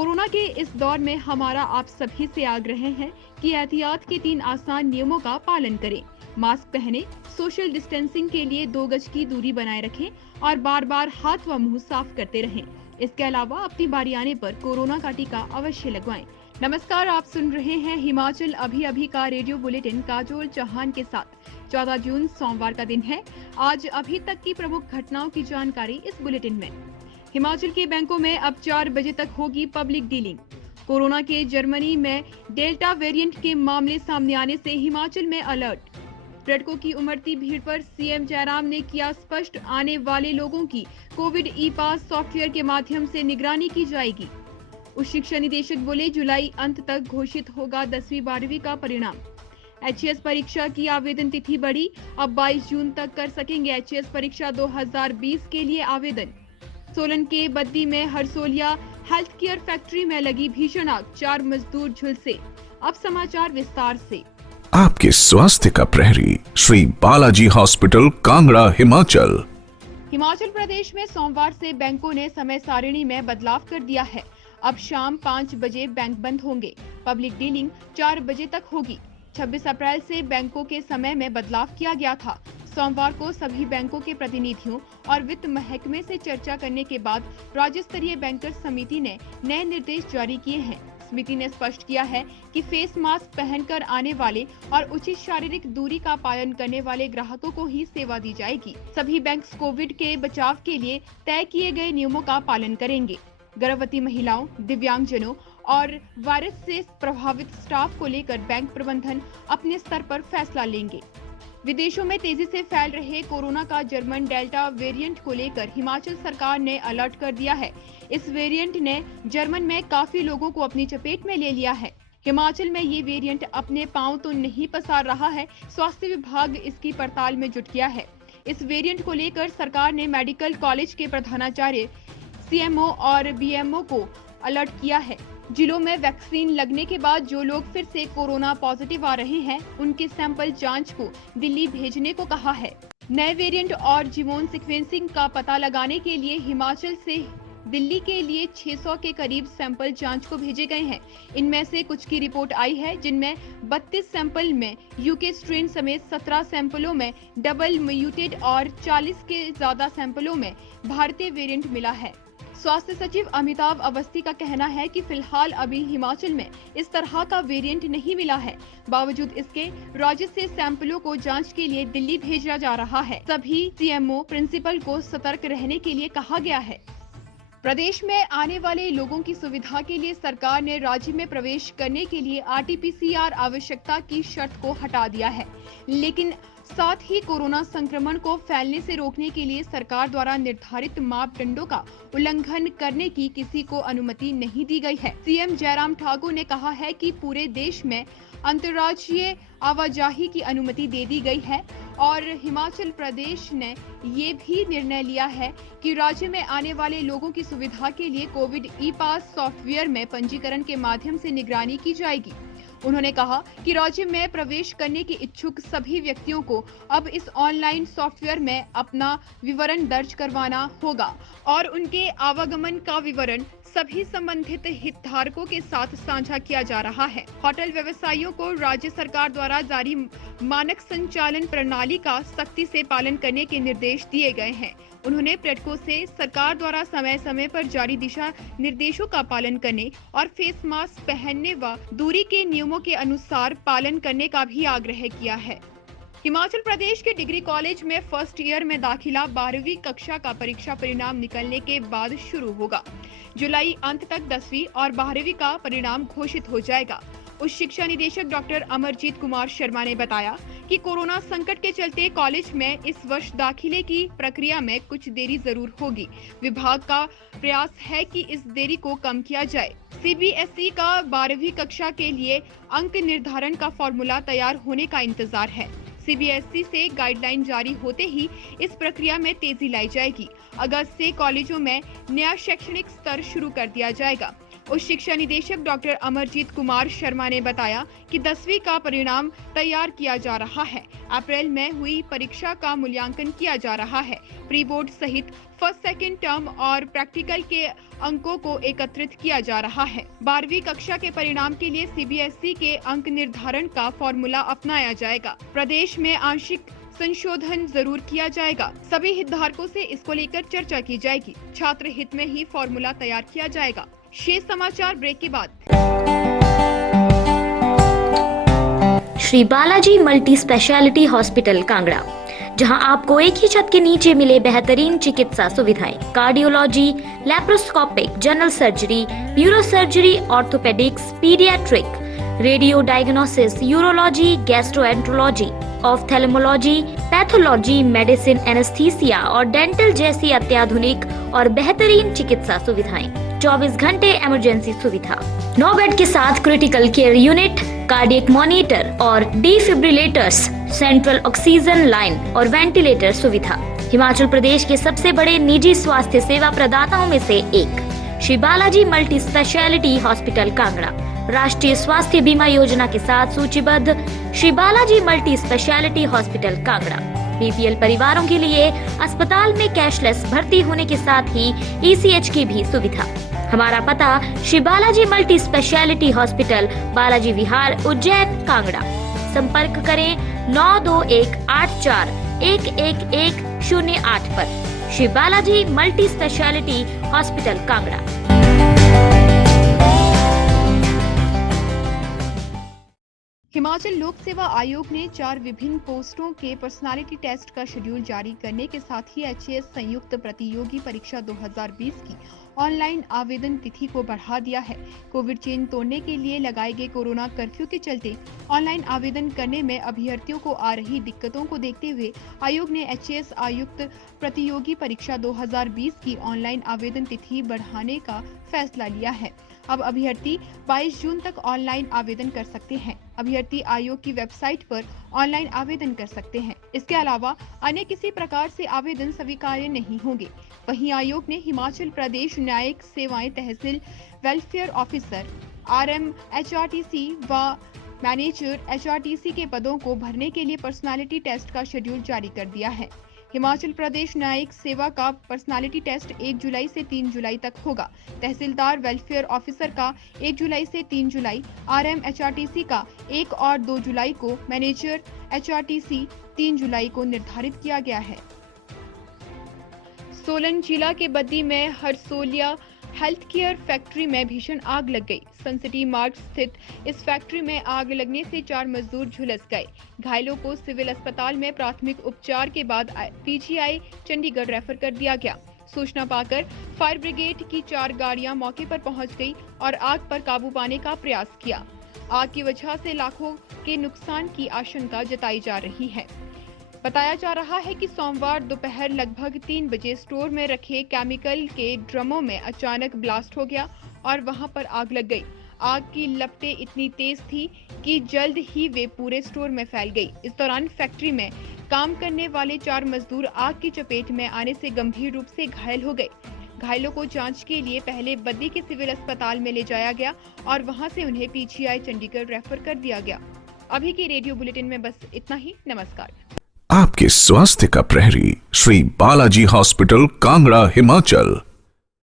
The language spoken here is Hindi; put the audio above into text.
कोरोना के इस दौर में हमारा आप सभी से आग्रह है कि एहतियात के 3 आसान नियमों का पालन करें। मास्क पहने, सोशल डिस्टेंसिंग के लिए 2 गज की दूरी बनाए रखें और बार बार हाथ व मुंह साफ करते रहें। इसके अलावा अपनी बारी आने पर कोरोना का टीका अवश्य लगवाएं। नमस्कार, आप सुन रहे हैं हिमाचल अभी का रेडियो बुलेटिन काजोल चौहान के साथ। 14 जून सोमवार का दिन है। आज अभी तक की प्रमुख घटनाओं की जानकारी इस बुलेटिन में। हिमाचल के बैंकों में अब 4 बजे तक होगी पब्लिक डीलिंग। कोरोना के जर्मनी में डेल्टा वेरिएंट के मामले सामने आने से हिमाचल में अलर्ट। पर्यटकों की उमड़ती भीड़ पर सीएम जयराम ने किया स्पष्ट, आने वाले लोगों की कोविड ई पास सॉफ्टवेयर के माध्यम से निगरानी की जाएगी। उच्च शिक्षा निदेशक बोले, जुलाई अंत तक घोषित होगा 10वीं 12वीं का परिणाम। एचएएस परीक्षा की आवेदन तिथि बढ़ी, अब 22 जून तक कर सकेंगे एचएएस परीक्षा 2020 के लिए आवेदन। सोलन के बद्दी में हरसोलिया हेल्थ केयर फैक्ट्री में लगी भीषण आग, 4 मजदूर झुलसे। अब समाचार विस्तार से। आपके स्वास्थ्य का प्रहरी श्री बालाजी हॉस्पिटल, कांगड़ा, हिमाचल। हिमाचल प्रदेश में सोमवार से बैंकों ने समय सारिणी में बदलाव कर दिया है। अब शाम 5 बजे बैंक बंद होंगे। पब्लिक डीलिंग 4 बजे तक होगी। 26 अप्रैल से बैंकों के समय में बदलाव किया गया था। सोमवार को सभी बैंकों के प्रतिनिधियों और वित्त महकमे से चर्चा करने के बाद राज्य स्तरीय बैंकर्स समिति ने नए निर्देश जारी किए हैं। समिति ने स्पष्ट किया है कि फेस मास्क पहनकर आने वाले और उचित शारीरिक दूरी का पालन करने वाले ग्राहकों को ही सेवा दी जाएगी। सभी बैंक कोविड के बचाव के लिए तय किए गए नियमों का पालन करेंगे। गर्भवती महिलाओं, दिव्यांगजनों और वायरस से प्रभावित स्टाफ को लेकर बैंक प्रबंधन अपने स्तर पर फैसला लेंगे। विदेशों में तेजी से फैल रहे कोरोना का जर्मन डेल्टा वेरिएंट को लेकर हिमाचल सरकार ने अलर्ट कर दिया है। इस वेरिएंट ने जर्मन में काफी लोगों को अपनी चपेट में ले लिया है। हिमाचल में ये वेरिएंट अपने पांव तो नहीं पसार रहा है, स्वास्थ्य विभाग इसकी पड़ताल में जुट गया है। इस वेरिएंट को लेकर सरकार ने मेडिकल कॉलेज के प्रधानाचार्य, सीएमओ और बीएमओ को अलर्ट किया है। जिलों में वैक्सीन लगने के बाद जो लोग फिर से कोरोना पॉजिटिव आ रहे हैं, उनके सैंपल जांच को दिल्ली भेजने को कहा है। नए वेरिएंट और जीनोम सीक्वेंसिंग का पता लगाने के लिए हिमाचल से दिल्ली के लिए 600 के करीब सैंपल जांच को भेजे गए हैं। इनमें से कुछ की रिपोर्ट आई है, जिनमें 32 सैंपल में यूके स्ट्रेन समेत 17 सैंपलों में डबल म्यूटेड और 40 के ज्यादा सैंपलों में भारतीय वेरिएंट मिला है। स्वास्थ्य सचिव अमिताभ अवस्थी का कहना है कि फिलहाल अभी हिमाचल में इस तरह का वेरिएंट नहीं मिला है। बावजूद इसके राज्य से सैंपलों को जांच के लिए दिल्ली भेजा जा रहा है। सभी सीएमओ प्रिंसिपल को सतर्क रहने के लिए कहा गया है। प्रदेश में आने वाले लोगों की सुविधा के लिए सरकार ने राज्य में प्रवेश करने के लिए आरटीपीसीआर आवश्यकता की शर्त को हटा दिया है, लेकिन साथ ही कोरोना संक्रमण को फैलने से रोकने के लिए सरकार द्वारा निर्धारित मापदंडों का उल्लंघन करने की किसी को अनुमति नहीं दी गई है। सीएम जयराम ठाकुर ने कहा है कि पूरे देश में अंतर्राज्यीय आवाजाही की अनुमति दे दी गई है और हिमाचल प्रदेश ने ये भी निर्णय लिया है कि राज्य में आने वाले लोगों की सुविधा के लिए कोविड ई पास सॉफ्टवेयर में पंजीकरण के माध्यम से निगरानी की जाएगी। उन्होंने कहा कि राज्य में प्रवेश करने के इच्छुक सभी व्यक्तियों को अब इस ऑनलाइन सॉफ्टवेयर में अपना विवरण दर्ज करवाना होगा और उनके आवागमन का विवरण सभी संबंधित हितधारकों के साथ साझा किया जा रहा है। होटल व्यवसायियों को राज्य सरकार द्वारा जारी मानक संचालन प्रणाली का सख्ती से पालन करने के निर्देश दिए गए हैं। उन्होंने पर्यटकों से सरकार द्वारा समय समय पर जारी दिशा निर्देशों का पालन करने और फेस मास्क पहनने व दूरी के नियमों के अनुसार पालन करने का भी आग्रह किया है। हिमाचल प्रदेश के डिग्री कॉलेज में फर्स्ट ईयर में दाखिला 12वीं कक्षा का परीक्षा परिणाम निकलने के बाद शुरू होगा। जुलाई अंत तक 10वीं और 12वीं का परिणाम घोषित हो जाएगा। उच्च शिक्षा निदेशक डॉक्टर अमरजीत कुमार शर्मा ने बताया कि कोरोना संकट के चलते कॉलेज में इस वर्ष दाखिले की प्रक्रिया में कुछ देरी जरूर होगी। विभाग का प्रयास है कि इस देरी को कम किया जाए। सीबीएसई का 12वीं कक्षा के लिए अंक निर्धारण का फॉर्मूला तैयार होने का इंतजार है। सीबीएसई से गाइडलाइन जारी होते ही इस प्रक्रिया में तेजी लाई जाएगी। अगस्त से कॉलेजों में नया शैक्षणिक स्तर शुरू कर दिया जाएगा। उच्च शिक्षा निदेशक डॉक्टर अमरजीत कुमार शर्मा ने बताया कि 10वीं का परिणाम तैयार किया जा रहा है। अप्रैल में हुई परीक्षा का मूल्यांकन किया जा रहा है। प्री बोर्ड सहित फर्स्ट सेकेंड टर्म और प्रैक्टिकल के अंकों को एकत्रित किया जा रहा है। 12वीं कक्षा के परिणाम के लिए सीबीएसई के अंक निर्धारण का फॉर्मूला अपनाया जाएगा। प्रदेश में आंशिक संशोधन जरूर किया जाएगा। सभी हितधारकों से इसको लेकर चर्चा की जाएगी। छात्र हित में ही फॉर्मूला तैयार किया जाएगा। शेष समाचार ब्रेक के बाद। Shri Balaji multi speciality hospital Kangra, जहां आपको एक ही छत के नीचे मिले बेहतरीन चिकित्सा सुविधाएं, cardiology, laparoscopic, general surgery, neuro surgery, orthopaedics, paediatric, radio diagnosis, urology, gastroenterology, ophthalmology, pathology, medicine, anaesthesia और डेंटल जैसी अत्याधुनिक और बेहतरीन चिकित्सा सुविधाएं, 24 घंटे इमरजेंसी सुविधा, 9 बेड के साथ critical care unit, cardiac monitor और डिफिब्रिलेटर्स, सेंट्रल ऑक्सीजन लाइन और वेंटिलेटर सुविधा। हिमाचल प्रदेश के सबसे बड़े निजी स्वास्थ्य सेवा प्रदाताओं में से एक Shri Balaji multi speciality hospital Kangra राष्ट्रीय स्वास्थ्य बीमा योजना के साथ सूचीबद्ध Shri Balaji multi speciality hospital Kangra BPL परिवारों के लिए अस्पताल में कैशलेस भर्ती होने के साथ ही ईसीएच की भी सुविधा। हमारा पता Shri Balaji multi speciality hospital, Balaji Vihar, Ujjain, Kangra. संपर्क करें 9218411108 पर। Shri Balaji multi speciality hospital Kangra. Himachal लोक सेवा आयोग ने 4 विभिन्न पोस्टों के पर्सनालिटी टेस्ट का शेड्यूल जारी करने के साथ ही एचएएस संयुक्त प्रतियोगी परीक्षा 2020 की ऑनलाइन आवेदन तिथि को बढ़ा दिया है। कोविड चेन तोड़ने के लिए लगाए गए कोरोना कर्फ्यू के चलते ऑनलाइन आवेदन करने में अभ्यर्थियों को आ रही दिक्कतों को देखते हुए आयोग ने एचएएस आयुक्त प्रतियोगी परीक्षा 2020 की ऑनलाइन आवेदन तिथि बढ़ाने का फैसला लिया है। अब अभ्यर्थी 22 जून तक ऑनलाइन आवेदन कर सकते हैं। अभ्यर्थी आयोग की वेबसाइट पर ऑनलाइन आवेदन कर सकते हैं। इसके अलावा अन्य किसी प्रकार से आवेदन स्वीकार्य नहीं होंगे। वहीं आयोग ने हिमाचल प्रदेश न्यायिक सेवाएं तहसील वेलफेयर ऑफिसर, आरएम एचआरटीसी व मैनेजर एचआरटीसी के पदों को भरने के लिए पर्सनालिटी टेस्ट का शेड्यूल जारी कर दिया है। हिमाचल प्रदेश न्यायिक सेवा का पर्सनालिटी टेस्ट 1 जुलाई से 3 जुलाई तक होगा। तहसीलदार वेलफेयर ऑफिसर का 1 जुलाई से 3 जुलाई, आरएम एचआरटीसी का 1 और 2 जुलाई को, मैनेजर एचआरटीसी 3 जुलाई को निर्धारित किया गया है। सोलन जिला के बद्दी में हरसोलिया हेल्थ केयर फैक्ट्री में भीषण आग लग गई। सनसिटी मार्ग स्थित इस फैक्ट्री में आग लगने से 4 मजदूर झुलस गए। घायलों को सिविल अस्पताल में प्राथमिक उपचार के बाद पीजीआई चंडीगढ़ रेफर कर दिया गया। सूचना पाकर फायर ब्रिगेड की 4 गाड़ियां मौके पर पहुंच गई और आग पर काबू पाने का प्रयास किया। आग की वजह से लाखों के नुकसान की आशंका जताई जा रही है। बताया जा रहा है कि सोमवार दोपहर लगभग 3 बजे स्टोर में रखे केमिकल के ड्रमों में अचानक ब्लास्ट हो गया और वहां पर आग लग गई। आग की लपटें इतनी तेज थी कि जल्द ही वे पूरे स्टोर में फैल गई। इस दौरान फैक्ट्री में काम करने वाले 4 मजदूर आग की चपेट में आने से गंभीर रूप से घायल हो गए। घायलों को जांच के लिए पहले बद्दी के सिविल अस्पताल में ले जाया गया और वहां से उन्हें पीजीआई चंडीगढ़ रेफर कर दिया गया। अभी की रेडियो बुलेटिन में बस इतना ही। नमस्कार। आपके स्वास्थ्य का प्रहरी श्री बालाजी हॉस्पिटल, कांगड़ा, हिमाचल।